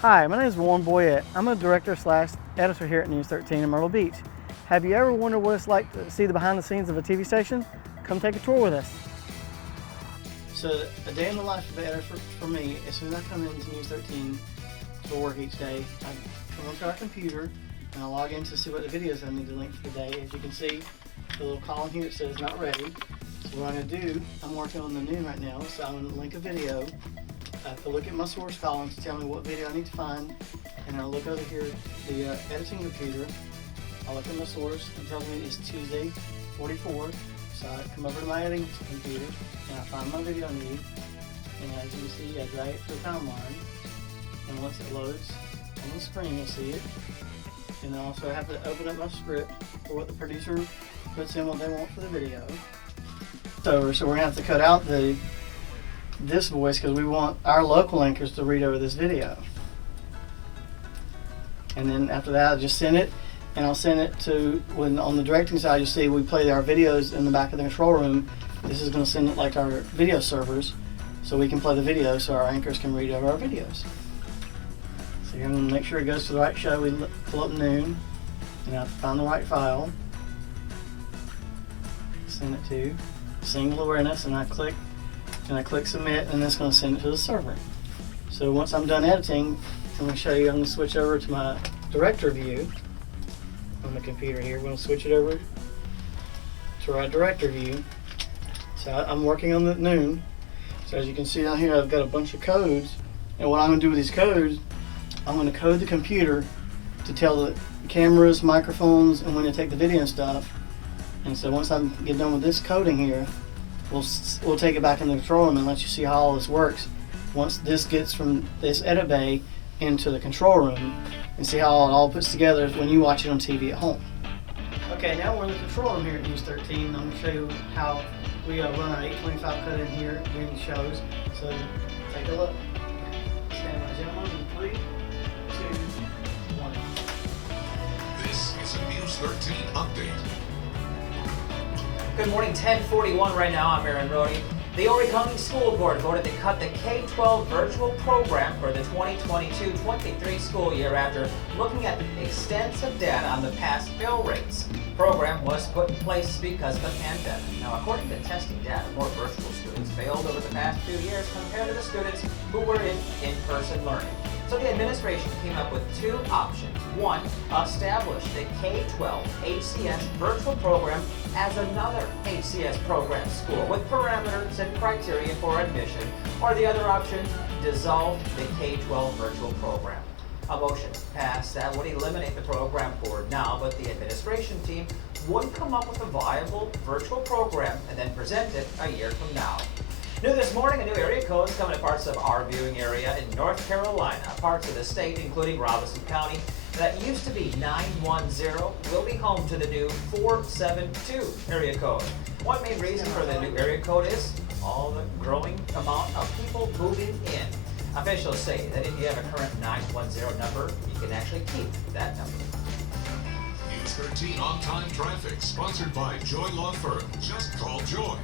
Hi, my name is Warren Boyette. I'm a director/editor here at News 13 in Myrtle Beach. Have you ever wondered what it's like to see the behind the scenes of a TV station? Come take a tour with us. So a day in the life of an editor for me, as soon as I come into News 13 for work each day, I come onto our computer and I log in to see what the videos I need to link for the day. As you can see, the little column here, it says not ready. So what I'm going to do, I'm working on the noon right now, so I'm going to link a video. I have to look at my source column to tell me what video I need to find, and I'll look over here at the editing computer. I'll look at my source and tell me it's Tuesday 44. So I come over to my editing computer and I find my video I need, and as you can see, I drag it to the timeline, and once it loads on the screen, you'll see it. And I also have to open up my script for what the producer puts in what they want for the video. So we're gonna have to cut out this voice because we want our local anchors to read over this video. And then after that, I'll just send it, and I'll send it to, when on the directing side, you see we play our videos in the back of the control room. This is going to send it like our video servers, so we can play the video so our anchors can read over our videos. So you're going to make sure it goes to the right show. We pull up noon, and I have to find the right file, send it to single awareness, and I click submit, and it's going to send it to the server. So once I'm done editing, I'm going to show you, I'm going to switch over to my director view on the computer here. We're going to switch it over to our director view. So I'm working on the noon. So as you can see down here, I've got a bunch of codes, and what I'm going to do with these codes, I'm going to code the computer to tell the cameras, microphones, and when to take the video and stuff. And so once I get done with this coding here, we'll take it back in the control room and let you see how all this works. Once this gets from this edit bay into the control room, and see how it all puts together when you watch it on TV at home. Okay, now we're in the control room here at News 13. I'm going to show you how we run our 825 cut in here during the shows. So take a look. Stand by, gentlemen, in 3, 2, 1. This is a News 13 update. Good morning, 10:41 right now. I'm Aaron Rohde. The Horry County School Board voted to cut the K-12 virtual program for the 2022-23 school year after looking at extensive data on the past fail rates. The program was put in place because of the pandemic. Now, according to testing data, more virtual students failed over the past few years compared to the students who were in-person learning. So the administration came up with two options. One, establish the K-12 HCS virtual program as another HCS program school with parameters and criteria for admission. Or the other option, dissolve the K-12 virtual program. A motion passed that would eliminate the program for now, but the administration team would come up with a viable virtual program and then present it a year from now. New this morning, a new area code is coming to parts of our viewing area in North Carolina. Parts of the state, including Robeson County, that used to be 910 will be home to the new 472 area code. One main reason for the new area code is all the growing amount of people moving in. Officials say that if you have a current 910 number, you can actually keep that number. News 13 on-time traffic, sponsored by Joy Law Firm. Just call Joy.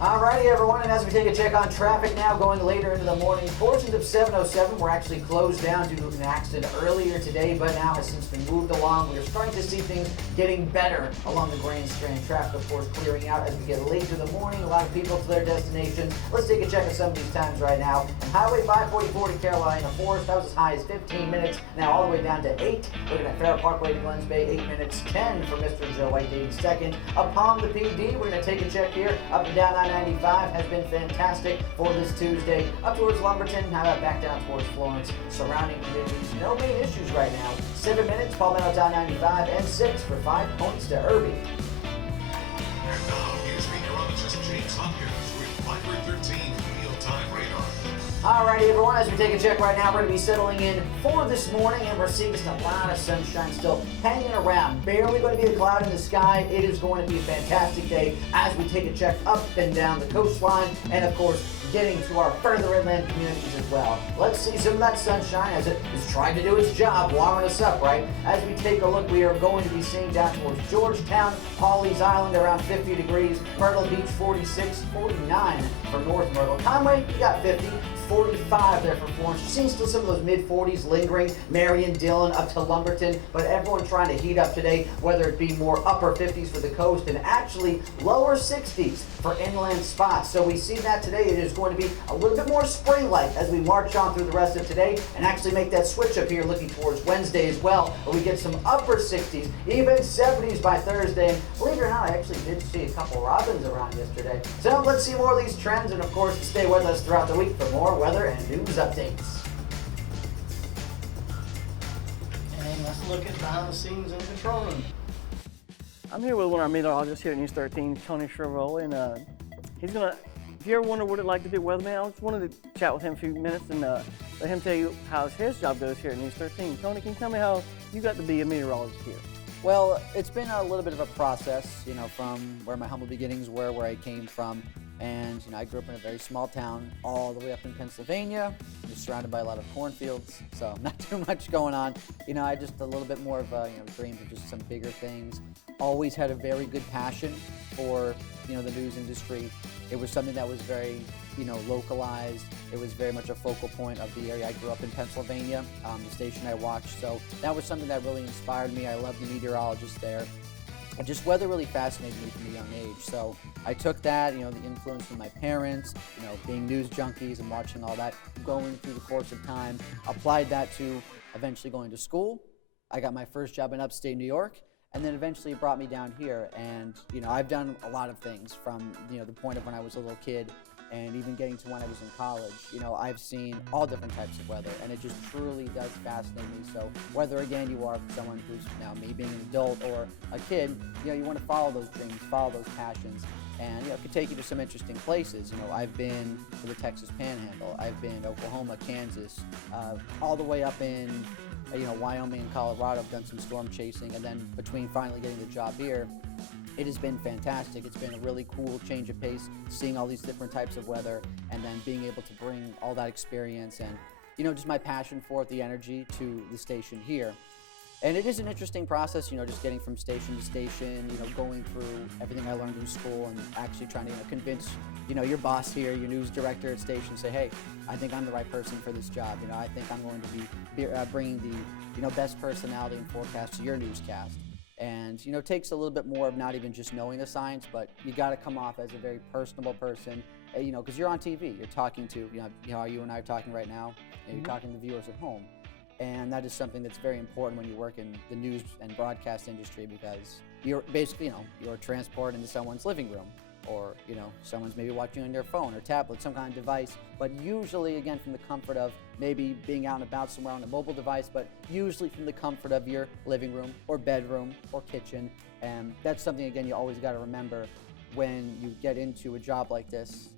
Alrighty everyone, and as we take a check on traffic now, going later into the morning, portions of 707 were actually closed down due to an accident earlier today, but now has since been moved along. We're starting to see things getting better along the Grand Strand. Traffic, of course, clearing out as we get late to the morning. A lot of people to their destination. Let's take a check of some of these times right now. And Highway 544 to Carolina Forest, that was as high as 15 minutes. Now all the way down to 8. Looking at Fair Parkway to Glens Bay, 8 minutes. 10 for Mr. Joe White, 82nd. Upon the PD, we're going to take a check here. Up and down 95 has been fantastic for this Tuesday. Up towards Lumberton, how about back down towards Florence. Surrounding communities, no main issues right now. 7 minutes, Palmetto down 95, and 6 for 5 points to Irby. And now, here's meteorologist James Hopkins with Viber 13 real-time radar. Alrighty everyone, as we take a check right now, we're going to be settling in for this morning, and we're seeing just a lot of sunshine still hanging around. Barely going to be a cloud in the sky. It is going to be a fantastic day as we take a check up and down the coastline, and of course, getting to our further inland communities as well. Let's see some of that sunshine as it is trying to do its job, warming us up, right? As we take a look, we are going to be seeing down towards Georgetown, Pawleys Island around 50 degrees, Myrtle Beach 46, 49 for North Myrtle. Conway, you got 50. 45 there for Florence. You're seeing still some of those mid-40s lingering, Marion, Dillon, up to Lumberton, but everyone trying to heat up today, whether it be more upper 50s for the coast and actually lower 60s for inland spots. So we see that today. It is going to be a little bit more spring-like as we march on through the rest of today and actually make that switch up here looking towards Wednesday as well, where we get some upper 60s, even 70s by Thursday. And believe it or not, I actually did see a couple robins around yesterday. So let's see more of these trends, and of course, stay with us throughout the week for more weather and news updates. And let's look at behind the scenes in the control room. I'm here with one of our meteorologists here at News 13, Tony Chevrolet, and he's gonna. If you ever wonder what it's like to be a weatherman, I just wanted to chat with him a few minutes and let him tell you how his job goes here at News 13. Tony, can you tell me how you got to be a meteorologist here? Well, it's been a little bit of a process, from where my humble beginnings were, where I came from. And, I grew up in a very small town all the way up in Pennsylvania, just surrounded by a lot of cornfields, so not too much going on. I just a little bit more of a, dreams of just some bigger things. Always had a very good passion for, the news industry. It was something that was very, localized. It was very much a focal point of the area. I grew up in Pennsylvania, the station I watched, so that was something that really inspired me. I loved the meteorologist there. And just weather really fascinated me from a young age. So I took that, the influence from my parents, being news junkies and watching all that, going through the course of time, applied that to eventually going to school. I got my first job in upstate New York, and then eventually it brought me down here. And, I've done a lot of things from, the point of when I was a little kid and even getting to when I was in college. I've seen all different types of weather, and it just truly does fascinate me. So whether, again, you are someone who's now me being an adult or a kid, you want to follow those dreams, follow those passions, and, it could take you to some interesting places. I've been to the Texas Panhandle, I've been Oklahoma, Kansas, all the way up in, Wyoming and Colorado. I've done some storm chasing, and then between finally getting the job here, it has been fantastic. It's been a really cool change of pace, seeing all these different types of weather, and then being able to bring all that experience and, just my passion for it, the energy to the station here. And it is an interesting process, just getting from station to station, going through everything I learned in school and actually trying to, convince, your boss here, your news director at station, say, hey, I think I'm the right person for this job. I think I'm going to be bringing the, best personality and forecast to your newscast. And, it takes a little bit more of not even just knowing the science, but you got to come off as a very personable person, because you're on TV. You're talking to, how you and I are talking right now, you're talking to the viewers at home. And that is something that's very important when you work in the news and broadcast industry, because you're basically, you're transported into someone's living room, or, someone's maybe watching on their phone or tablet, some kind of device, but usually, again, from the comfort of maybe being out and about somewhere on a mobile device, but usually from the comfort of your living room or bedroom or kitchen. And that's something, again, you always got to remember when you get into a job like this.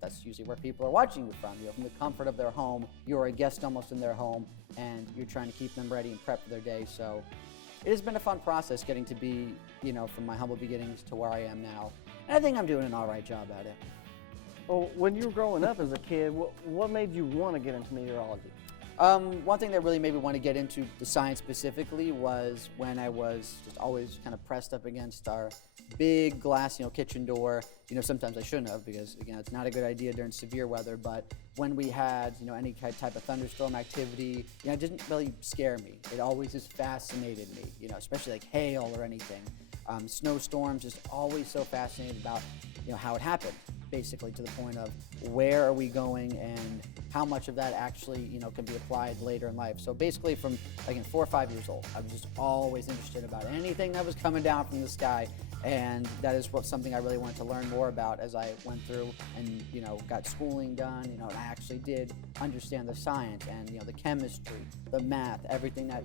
That's usually where people are watching you from. From the comfort of their home, you're a guest almost in their home, and you're trying to keep them ready and prep for their day. So it has been a fun process getting to be, from my humble beginnings to where I am now. And I think I'm doing an all right job at it. Well, when you were growing up as a kid, what made you want to get into meteorology? One thing that really made me want to get into the science specifically was when I was just always kind of pressed up against our big glass, kitchen door. Sometimes I shouldn't have, because again, it's not a good idea during severe weather. But when we had, any type of thunderstorm activity, it didn't really scare me. It always just fascinated me, especially like hail or anything. Snowstorms, just always so fascinated about, how it happened. Basically, to the point of where are we going and how much of that actually, can be applied later in life. So basically from, again, 4 or 5 years old, I was just always interested about anything that was coming down from the sky. And that is something I really wanted to learn more about as I went through and, got schooling done, and I actually did understand the science and, the chemistry, the math, everything that,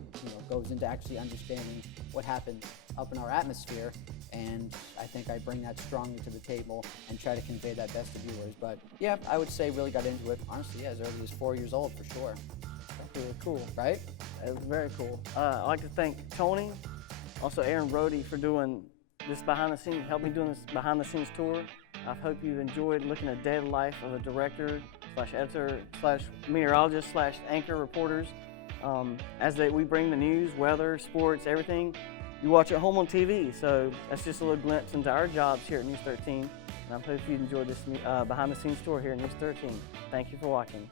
goes into actually understanding what happens up in our atmosphere. And I think I bring that strongly to the table and try to convey that best to viewers. But yeah, I would say really got into it, honestly, as early as 4 years old, for sure. That's really cool. Right? It was very cool. I'd like to thank Tony, also Aaron Brody, for doing this behind the scenes, helped me doing this behind the scenes tour. I hope you've enjoyed looking at daily life of a director / editor / meteorologist / anchor reporters. As we bring the news, weather, sports, everything, you watch at home on TV. So that's just a little glimpse into our jobs here at News 13. And I hope you enjoyed this behind the scenes tour here at News 13. Thank you for watching.